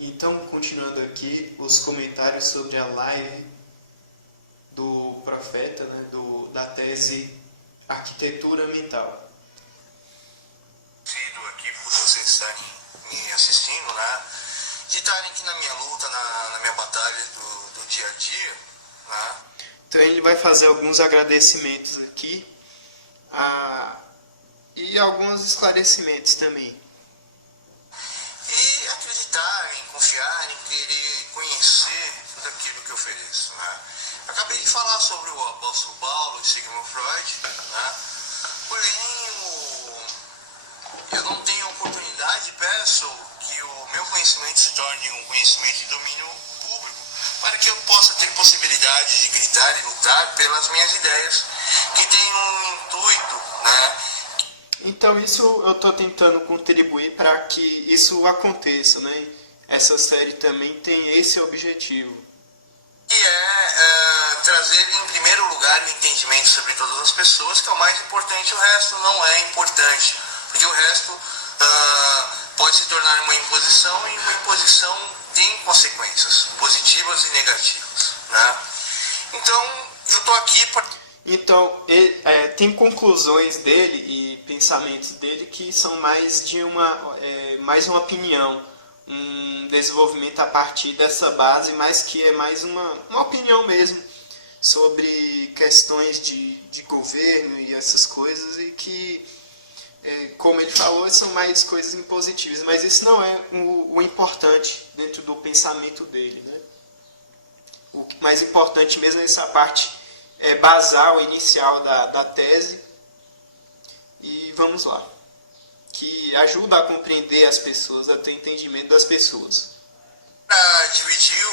Então, continuando aqui, os comentários sobre a live do profeta, né, da tese Arquitetura Mental. Aqui por vocês estarem me assistindo, né? De estarem aqui na minha luta, na minha batalha do dia a dia, né? Então ele vai fazer alguns agradecimentos aqui e alguns esclarecimentos também. E acreditarem, confiarem, querer conhecer tudo aquilo que eu ofereço, né? Acabei de falar sobre o apóstolo Paulo e Sigmund Freud, né? Porém, eu não tenho oportunidade, peço que o meu conhecimento se torne um conhecimento de domínio público, para que eu possa ter possibilidade de gritar e lutar pelas minhas ideias, que tem um intuito, né? Então isso eu estou tentando contribuir para que isso aconteça, né? Essa série também tem esse objetivo. E trazer em primeiro lugar o entendimento sobre todas as pessoas, que é o mais importante, o resto não é importante, porque o resto pode se tornar uma imposição, e uma imposição tem consequências positivas e negativas, né? Então, eu estou aqui para... Então, tem conclusões dele e pensamentos dele que são mais de mais uma opinião, um desenvolvimento a partir dessa base, mas que é mais uma opinião mesmo sobre questões de governo e essas coisas, e que, como ele falou, são mais coisas impositivas, mas isso não é o importante dentro do pensamento dele, né? O mais importante mesmo é essa parte basal, inicial da tese, e vamos lá, que ajuda a compreender as pessoas, a ter entendimento das pessoas. Para dividir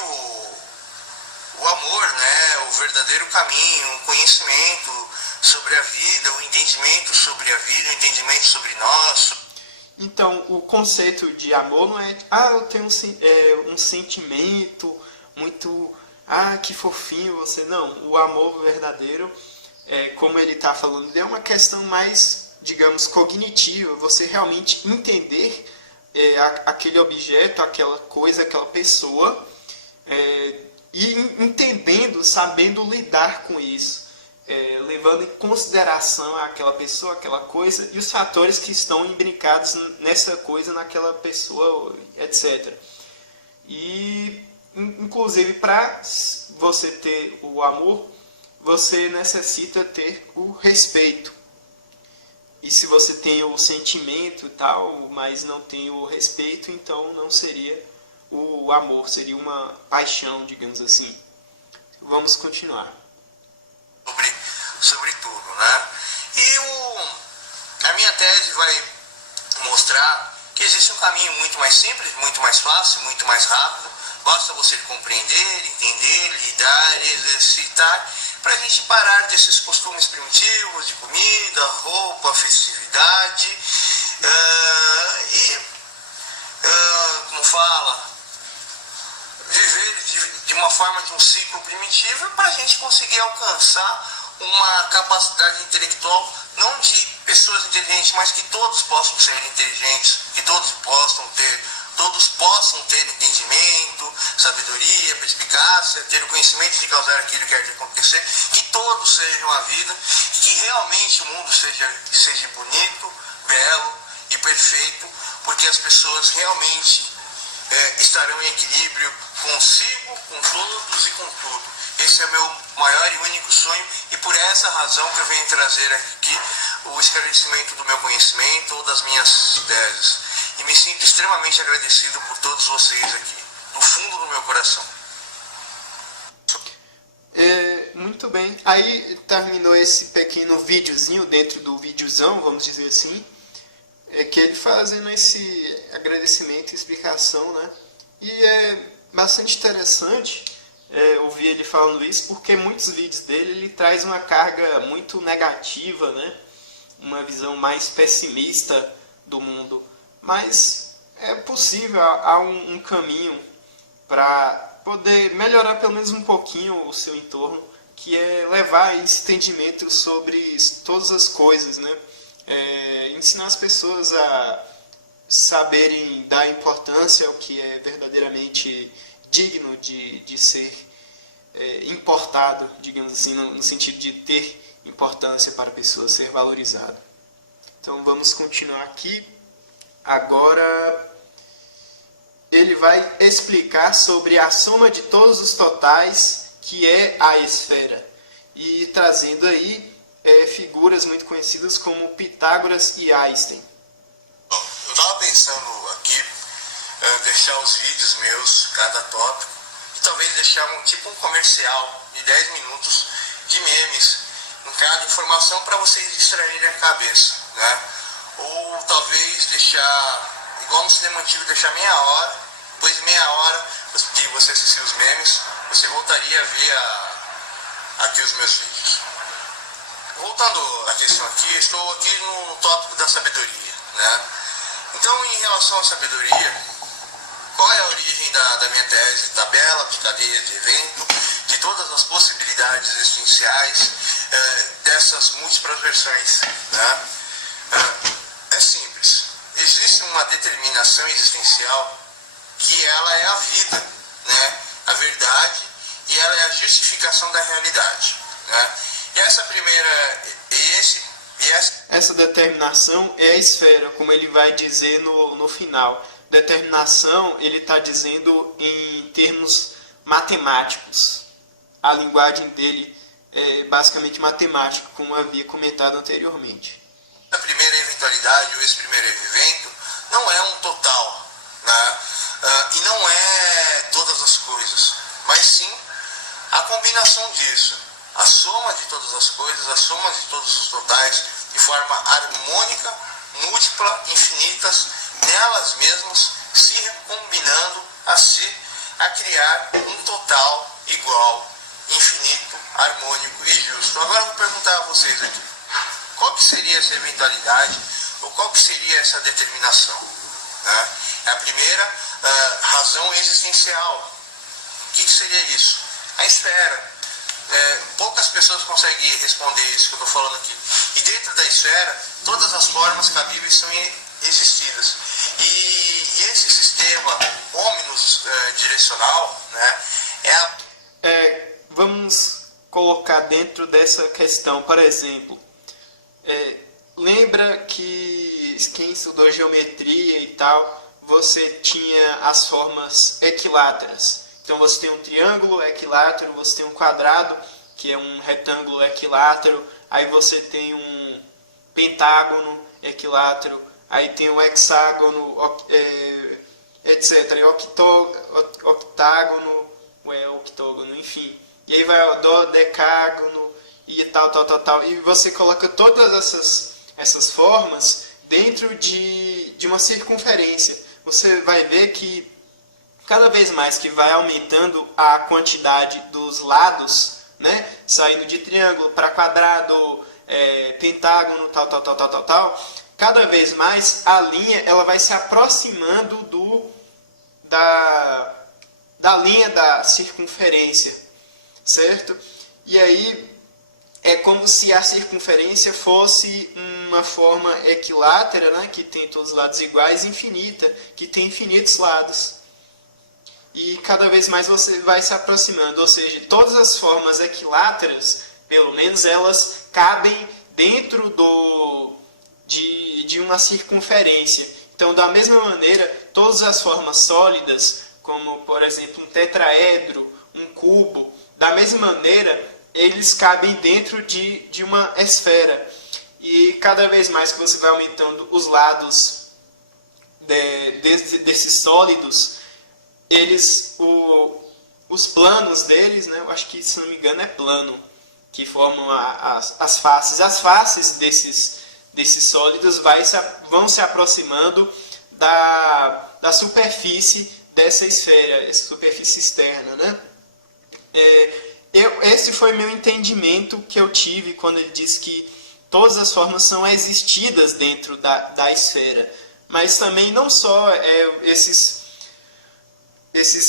o amor, né, o verdadeiro caminho, o conhecimento sobre a vida, o entendimento sobre a vida, o entendimento sobre nós. Então, o conceito de amor não é, eu tenho um sentimento muito, que fofinho você. Não, o amor verdadeiro, como ele está falando, é uma questão mais, digamos, cognitiva, você realmente entender aquele objeto, aquela coisa, aquela pessoa, e entendendo, sabendo lidar com isso, levando em consideração aquela pessoa, aquela coisa e os fatores que estão imbricados nessa coisa, naquela pessoa, etc. E, inclusive, para você ter o amor, você necessita ter o respeito. E se você tem o sentimento e tal, mas não tem o respeito, então não seria o amor, seria uma paixão, digamos assim. Vamos continuar. Sobre tudo, né? E a minha tese vai mostrar que existe um caminho muito mais simples, muito mais fácil, muito mais rápido. Basta você compreender, entender, lidar e exercitar, para a gente parar desses costumes primitivos de comida, roupa, festividade como fala, viver de uma forma de um ciclo primitivo, para a gente conseguir alcançar uma capacidade intelectual, não de pessoas inteligentes, mas que todos possam ser inteligentes, que todos possam ter entendimento, sabedoria, perspicácia, ter o conhecimento de causar aquilo que há de acontecer, que todos sejam a vida, que realmente o mundo seja bonito, belo e perfeito, porque as pessoas realmente estarão em equilíbrio consigo, com todos e com tudo. Esse é meu maior e único sonho, e por essa razão que eu venho trazer aqui o esclarecimento do meu conhecimento ou das minhas teses. E me sinto extremamente agradecido por todos vocês aqui, do fundo do meu coração. Muito bem. Aí terminou esse pequeno videozinho dentro do videozão, vamos dizer assim, que ele fazendo esse agradecimento e explicação, né? E é bastante interessante ouvir ele falando isso, porque muitos vídeos dele ele traz uma carga muito negativa, né? Uma visão mais pessimista do mundo. Mas é possível, há um caminho para poder melhorar pelo menos um pouquinho o seu entorno, que é levar esse entendimento sobre todas as coisas, né? Ensinar as pessoas a saberem dar importância ao que é verdadeiramente digno de ser importado, digamos assim, no sentido de ter importância para a pessoa, ser valorizado. Então vamos continuar aqui. Agora ele vai explicar sobre a soma de todos os totais, que é a esfera, e trazendo aí figuras muito conhecidas como Pitágoras e Einstein. Bom, eu estava pensando aqui deixar os vídeos meus, cada tópico, e talvez deixar um comercial de 10 minutos de memes em cada informação para vocês distraírem a cabeça, né? Ou talvez deixar, igual no cinema antigo, deixar meia hora, depois de meia hora que você assistir os memes, você voltaria a ver aqui os meus vídeos. Voltando à questão aqui, estou aqui no tópico da sabedoria, né? Então, em relação à sabedoria, qual é a origem da minha tese? Tabela de cadeia de evento, de todas as possibilidades existenciais, dessas múltiplas versões, né? É simples. Existe uma determinação existencial que ela é a vida, né? A verdade, e ela é a justificação da realidade, né? E essa primeira, essa determinação é a esfera, como ele vai dizer no final. Determinação, ele está dizendo em termos matemáticos. A linguagem dele é basicamente matemática, como havia comentado anteriormente. A primeira eventualidade, ou esse primeiro evento, não é um total, né? E não é todas as coisas, mas sim a combinação disso. A soma de todas as coisas, a soma de todos os totais, de forma harmônica, múltipla, infinitas, nelas mesmas, se combinando a criar um total igual, infinito, harmônico e justo. Agora eu vou perguntar a vocês aqui, qual que seria essa eventualidade, ou qual que seria essa determinação, né? É a primeira razão existencial. O que seria isso? A esfera. Poucas pessoas conseguem responder isso que eu estou falando aqui. E dentro da esfera, todas as formas cabíveis são existidas. E esse sistema ômnibus direcional, né, vamos colocar dentro dessa questão, por exemplo, lembra que quem estudou geometria e tal, você tinha as formas equiláteras. Então você tem um triângulo equilátero, você tem um quadrado, que é um retângulo equilátero, aí você tem um pentágono equilátero, aí tem um hexágono, etc. Octágono, octógono, enfim. E aí vai o dodecágono e tal. E você coloca todas essas formas dentro de uma circunferência. Você vai ver que cada vez mais que vai aumentando a quantidade dos lados, né, saindo de triângulo para quadrado, pentágono, tal, cada vez mais a linha ela vai se aproximando da linha da circunferência, certo? E aí é como se a circunferência fosse uma forma equilátera, né, que tem todos os lados iguais, infinita, que tem infinitos lados. E cada vez mais você vai se aproximando, ou seja, todas as formas equiláteras, pelo menos elas cabem dentro de uma circunferência. Então, da mesma maneira, todas as formas sólidas, como por exemplo um tetraedro, um cubo, da mesma maneira, eles cabem dentro de uma esfera. E cada vez mais que você vai aumentando os lados desses sólidos, os planos deles, né, eu acho que, se não me engano, é plano, que formam as faces. As faces desses sólidos vão se aproximando da superfície dessa esfera, essa superfície externa, né? Esse foi meu entendimento que eu tive quando ele disse que todas as formas são existidas dentro da esfera, mas também não só esses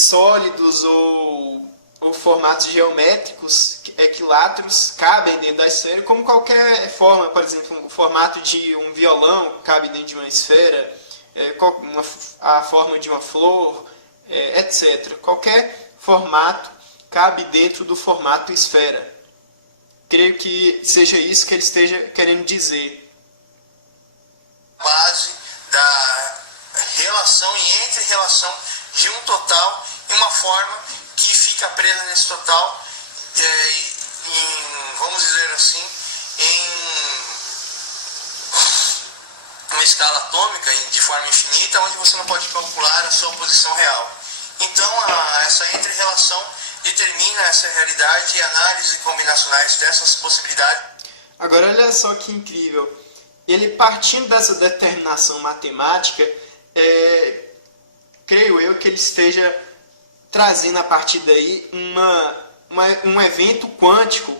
sólidos ou formatos geométricos equiláteros cabem dentro da esfera, como qualquer forma. Por exemplo, o formato de um violão cabe dentro de uma esfera, a forma de uma flor, etc. Qualquer formato cabe dentro do formato esfera. Creio que seja isso que ele esteja querendo dizer. Base da relação e entre relação de um total e uma forma que fica presa nesse total, vamos dizer assim, em uma escala atômica de forma infinita, onde você não pode calcular a sua posição real. Então, essa entre-relação determina essa realidade e análise combinacionais dessas possibilidades. Agora, olha só que incrível. Ele, partindo dessa determinação matemática, creio eu que ele esteja trazendo a partir daí um evento quântico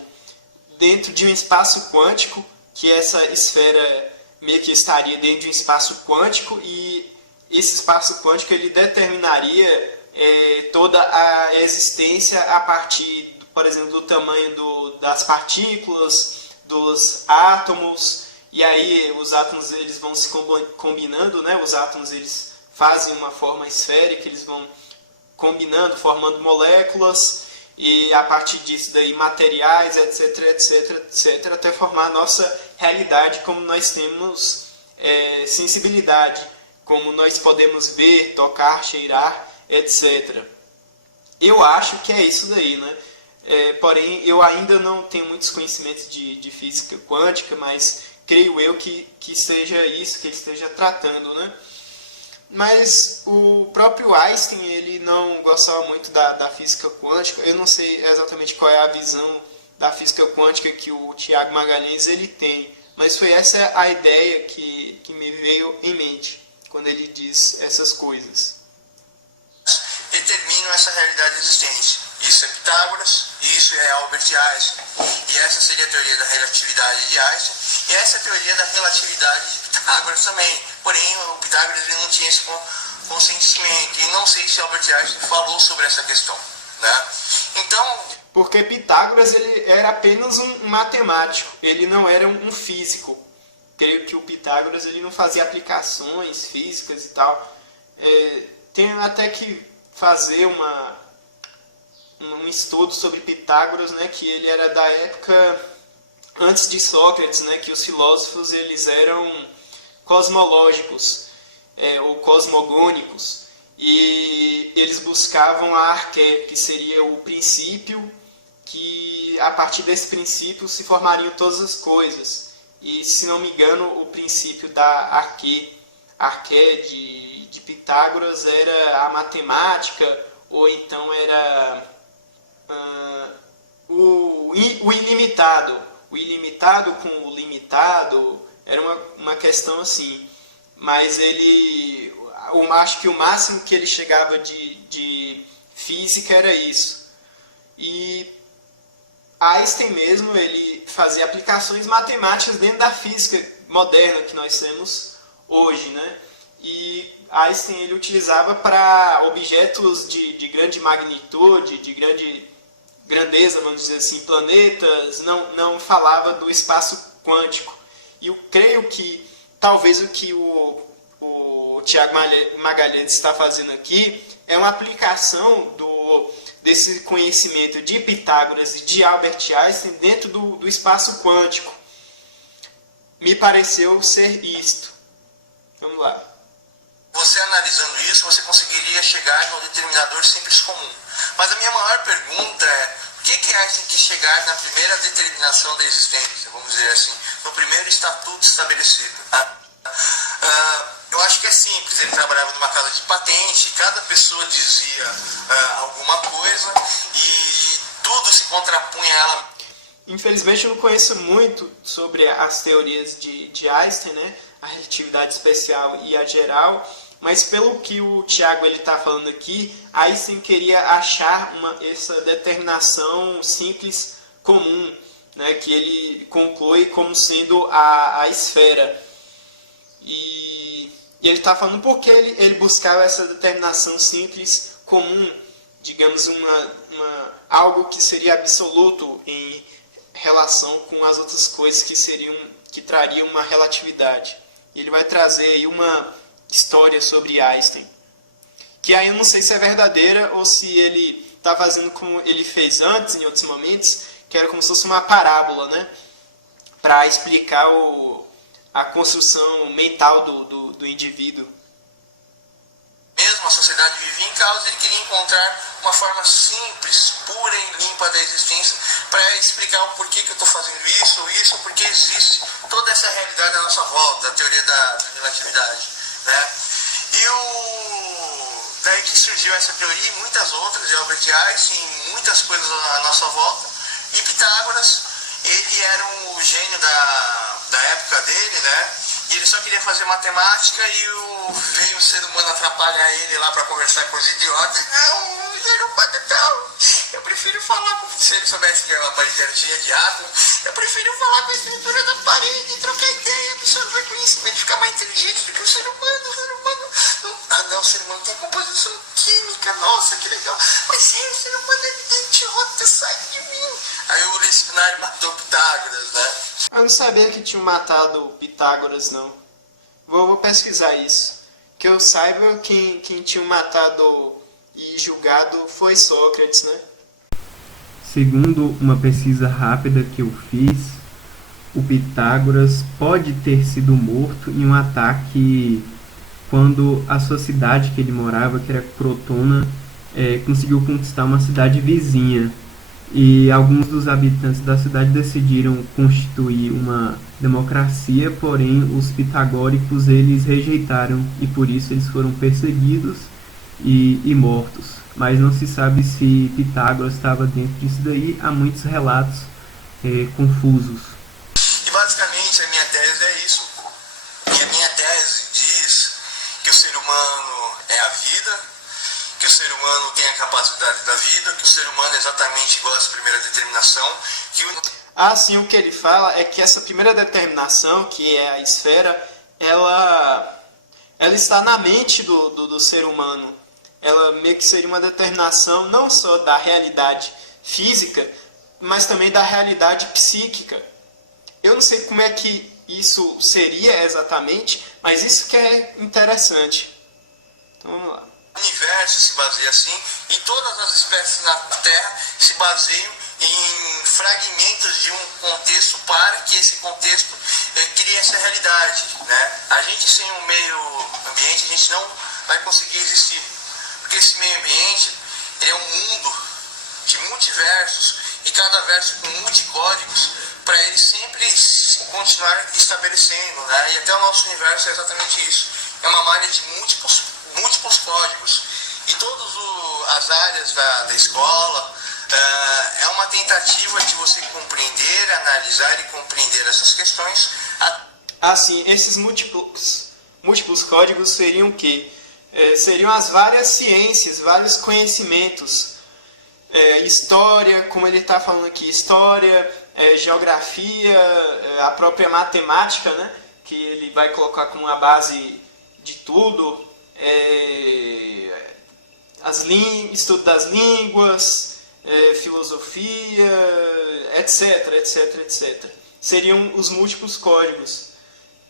dentro de um espaço quântico, que essa esfera meio que estaria dentro de um espaço quântico, e esse espaço quântico ele determinaria toda a existência a partir, por exemplo, do tamanho das partículas, dos átomos, e aí os átomos eles vão se combinando, né? Os átomos eles fazem uma forma esférica, eles vão combinando, formando moléculas, e a partir disso daí materiais, etc, etc, etc, até formar a nossa realidade, como nós temos sensibilidade, como nós podemos ver, tocar, cheirar, etc. Eu acho que é isso daí, né? Porém, eu ainda não tenho muitos conhecimentos de física quântica, mas creio eu que seja isso que ele esteja tratando, né? Mas o próprio Einstein, ele não gostava muito da física quântica. Eu não sei exatamente qual é a visão da física quântica que o Tiago Magalhães ele tem, mas foi essa a ideia que me veio em mente quando ele diz essas coisas. Determinam essa realidade existente. Isso é Pitágoras, isso é Albert Einstein. E essa seria a teoria da relatividade de Einstein, e essa é a teoria da relatividade de Pitágoras também. Porém, o Pitágoras ele não tinha esse consentimento, e não sei se Albert Einstein falou sobre essa questão, né? Então, porque Pitágoras ele era apenas um matemático, ele não era um físico. Creio que o Pitágoras ele não fazia aplicações físicas e tal. Tem até que fazer um estudo sobre Pitágoras, né, que ele era da época antes de Sócrates, né, que os filósofos eles eram cosmológicos, ou cosmogônicos, e eles buscavam a arqué, que seria o princípio, que a partir desse princípio se formariam todas as coisas. E, se não me engano, o princípio da arqué de Pitágoras era a matemática, ou então era o ilimitado. O ilimitado com o limitado era uma questão assim. Mas eu acho que o máximo que ele chegava de física era isso. E Einstein mesmo, ele fazia aplicações matemáticas dentro da física moderna que nós temos hoje, né? E Einstein ele utilizava para objetos de grande magnitude, de grande grandeza, vamos dizer assim, planetas, não falava do espaço quântico. E eu creio que talvez o que o Tiago Magalhães está fazendo aqui é uma aplicação desse conhecimento de Pitágoras e de Albert Einstein dentro do espaço quântico. Me pareceu ser isto. Vamos lá. Você analisando isso, você conseguiria chegar no determinador simples comum. Mas a minha maior pergunta é, o que Einstein quis chegar na primeira determinação da existência, vamos dizer assim, no primeiro estatuto estabelecido? Eu acho que é simples, ele trabalhava numa casa de patente, cada pessoa dizia alguma coisa e tudo se contrapunha a ela. Infelizmente eu não conheço muito sobre as teorias de Einstein, né? A relatividade especial e a geral, mas pelo que o Tiago está falando aqui, Einstein queria achar essa determinação simples comum, né? Que ele conclui como sendo a esfera. E ele está falando porque ele buscava essa determinação simples comum, digamos, algo que seria absoluto em relação com as outras coisas que trariam uma relatividade. E ele vai trazer aí uma história sobre Einstein. Que aí eu não sei se é verdadeira ou se ele está fazendo como ele fez antes, em outros momentos, que era como se fosse uma parábola, né? Para explicar a construção mental do indivíduo. Mesmo a sociedade vivia em caos, ele queria encontrar uma forma simples, pura e limpa da existência para explicar o porquê que eu estou fazendo isso, porque existe toda essa realidade à nossa volta, a teoria da relatividade, né? Daí que surgiu essa teoria e muitas outras, de Albert Einstein, muitas coisas à nossa volta. E Pitágoras, ele era um gênio da época dele, né? E ele só queria fazer matemática e veio o ser humano atrapalhar ele lá para conversar com os idiotas. Não, o ser humano não. Eu prefiro falar com... Se ele soubesse que a parede era cheia de átomo, eu prefiro falar com a estrutura da parede, trocar ideia, absorver conhecimento, ficar mais inteligente do que o ser humano. O ser humano... Não, o ser humano tem composição química, nossa, que legal. Mas o ser humano é idiota, sai de mim. Aí o Lecionário matou Pitágoras, né? Eu não sabia que tinham matado Pitágoras, não. Vou pesquisar isso. Que eu saiba, quem tinha matado e julgado foi Sócrates, né? Segundo uma pesquisa rápida que eu fiz, o Pitágoras pode ter sido morto em um ataque quando a sua cidade que ele morava, que era Crotona, conseguiu conquistar uma cidade vizinha. E alguns dos habitantes da cidade decidiram constituir uma democracia, porém os pitagóricos eles rejeitaram e por isso eles foram perseguidos e mortos. Mas não se sabe se Pitágoras estava dentro disso daí, há muitos relatos confusos. E basicamente a minha tese é isso. E a minha tese diz que o ser humano é a vida, que o ser humano tem a capacidade da vida, que o ser humano é exatamente igual a essa primeira determinação. Sim, o que ele fala é que essa primeira determinação, que é a esfera, ela está na mente do ser humano. Ela meio que seria uma determinação não só da realidade física, mas também da realidade psíquica. Eu não sei como é que isso seria exatamente, mas isso que é interessante. Então vamos lá. O universo se baseia assim, e todas as espécies na Terra se baseiam em fragmentos de um contexto para que esse contexto crie essa realidade, né? A gente sem um meio ambiente, a gente não vai conseguir existir, porque esse meio ambiente ele é um mundo de multiversos e cada verso com multicódigos para ele sempre continuar estabelecendo, né? E até o nosso universo é exatamente isso, é uma malha de múltiplos códigos, e todas as áreas da escola é uma tentativa de você compreender, analisar e compreender essas questões. Sim, esses múltiplos códigos seriam o quê? Seriam as várias ciências, vários conhecimentos, história, como ele está falando aqui, história, geografia, a própria matemática, né? Que ele vai colocar como uma base de tudo, estudo das línguas, filosofia, etc. Seriam os múltiplos códigos.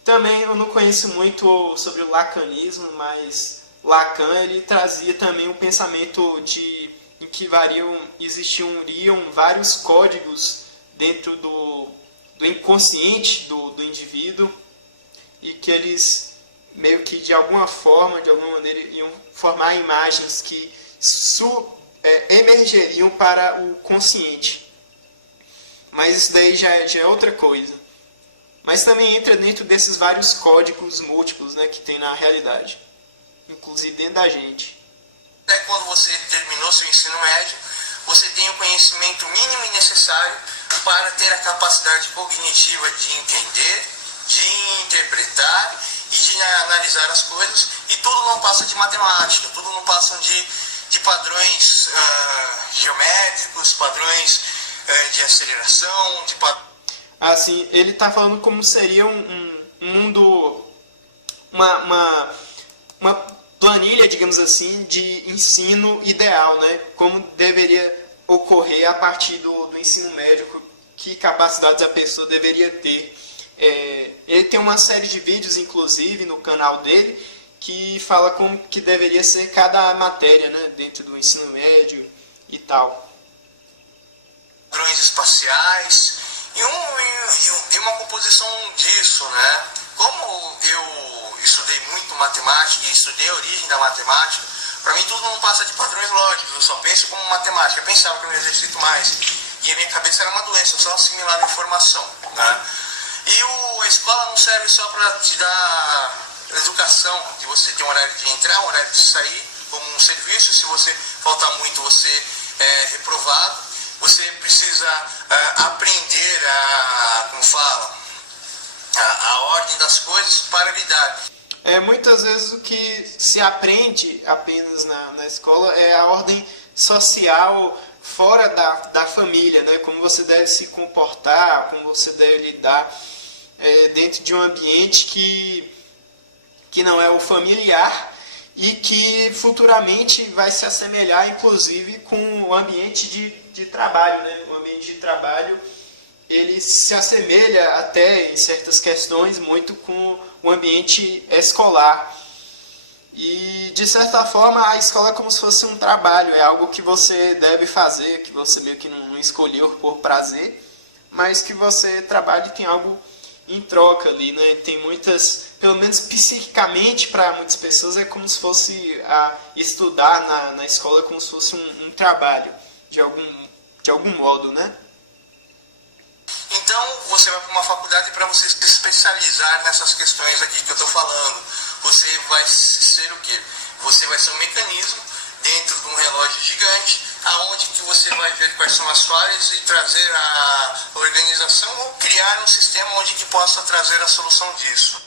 Também eu não conheço muito sobre o lacanismo, mas Lacan ele trazia também um pensamento em que existiriam vários códigos dentro do inconsciente do indivíduo, e que eles meio que de alguma maneira iam formar imagens que emergeriam para o consciente. Mas isso daí já é outra coisa. Mas também entra dentro desses vários códigos múltiplos, né, que tem na realidade, inclusive dentro da gente. Até quando você terminou seu ensino médio, você tem o conhecimento mínimo e necessário para ter a capacidade cognitiva de entender, de interpretar e de analisar as coisas, e tudo não passa de matemática, tudo não passa de padrões geométricos, padrões de aceleração, Assim, ele está falando como seria um mundo, uma planilha, digamos assim, de ensino ideal, né? Como deveria ocorrer a partir do ensino médio, que capacidades a pessoa deveria ter. Ele tem uma série de vídeos, inclusive, no canal dele, que fala como que deveria ser cada matéria, né, dentro do ensino médio e tal. Padrões espaciais e uma composição disso, né? Como eu estudei muito matemática e estudei a origem da matemática, para mim tudo não passa de padrões lógicos, eu só penso como matemática. Eu pensava que eu me exercito mais e a minha cabeça era uma doença, eu só assimilava informação, né? E a escola não serve só para te dar educação, de você ter um horário de entrar, um horário de sair, como um serviço. Se você faltar muito, você é reprovado. Você precisa aprender a ordem das coisas para lidar. Muitas vezes o que se aprende apenas na escola é a ordem social fora da família, né? Como você deve se comportar, como você deve lidar dentro de um ambiente que não é o familiar e que futuramente vai se assemelhar, inclusive, com o ambiente de trabalho, né? O ambiente de trabalho, ele se assemelha até, em certas questões, muito com o ambiente escolar. E, de certa forma, a escola é como se fosse um trabalho, é algo que você deve fazer, que você meio que não escolheu por prazer, mas que você trabalha e tem algo em troca ali, né? Tem muitas, pelo menos psiquicamente para muitas pessoas, é como se fosse estudar na escola, como se fosse um trabalho, de algum modo, né? Então, você vai para uma faculdade para você se especializar nessas questões aqui que eu estou falando. Você vai ser o quê? Você vai ser um mecanismo dentro de um relógio gigante, aonde que você vai ver quais são as falhas e trazer a organização ou criar um sistema onde que possa trazer a solução disso.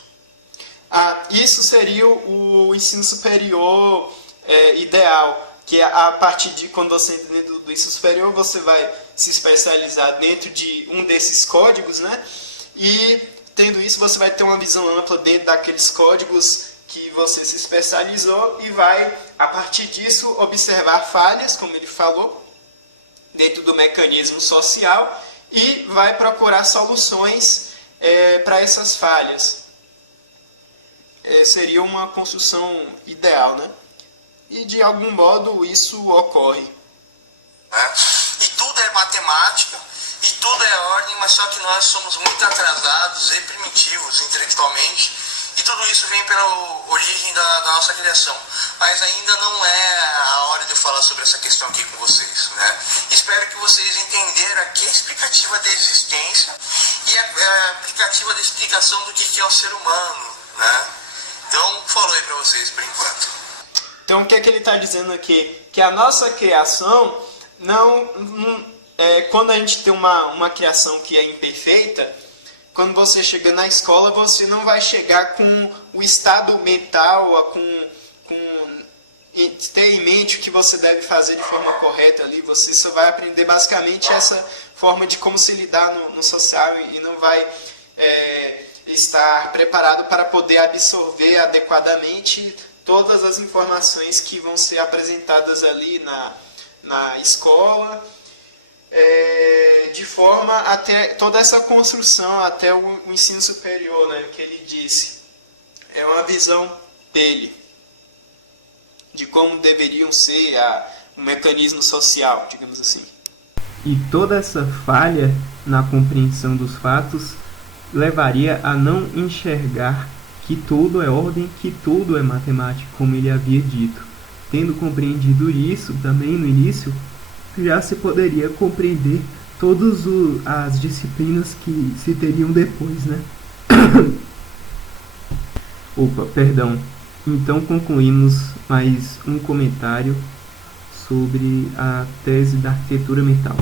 Isso seria o ensino superior ideal, que a partir de quando você entra dentro do ensino superior, você vai se especializar dentro de um desses códigos, né? E tendo isso, você vai ter uma visão ampla dentro daqueles códigos que você se especializou e vai, a partir disso, observar falhas, como ele falou, dentro do mecanismo social e vai procurar soluções para essas falhas. Seria uma construção ideal, né? E de algum modo isso ocorre. E tudo é matemática, e tudo é ordem, mas só que nós somos muito atrasados e primitivos intelectualmente, e tudo isso vem pela origem da nossa criação. Mas ainda não é a hora de eu falar sobre essa questão aqui com vocês, né? Espero que vocês entenderam aqui a explicativa da existência e a aplicativa da explicação do que é o ser humano, né? Então, falou aí para vocês por enquanto. Então, o que é que ele está dizendo aqui? Que a nossa criação, quando a gente tem uma criação que é imperfeita, quando você chega na escola, você não vai chegar com o estado mental, ter em mente o que você deve fazer de forma correta ali. Você só vai aprender basicamente essa forma de como se lidar no social e não vai estar preparado para poder absorver adequadamente todas as informações que vão ser apresentadas ali na escola, de forma até toda essa construção até o ensino superior, né, que ele disse. É uma visão dele, de como deveriam ser um mecanismo social, digamos assim. E toda essa falha na compreensão dos fatos levaria a não enxergar que tudo é ordem, que tudo é matemática, como ele havia dito. Tendo compreendido isso também no início, já se poderia compreender todas as disciplinas que se teriam depois, né? Então concluímos mais um comentário sobre a tese da arquitetura mental.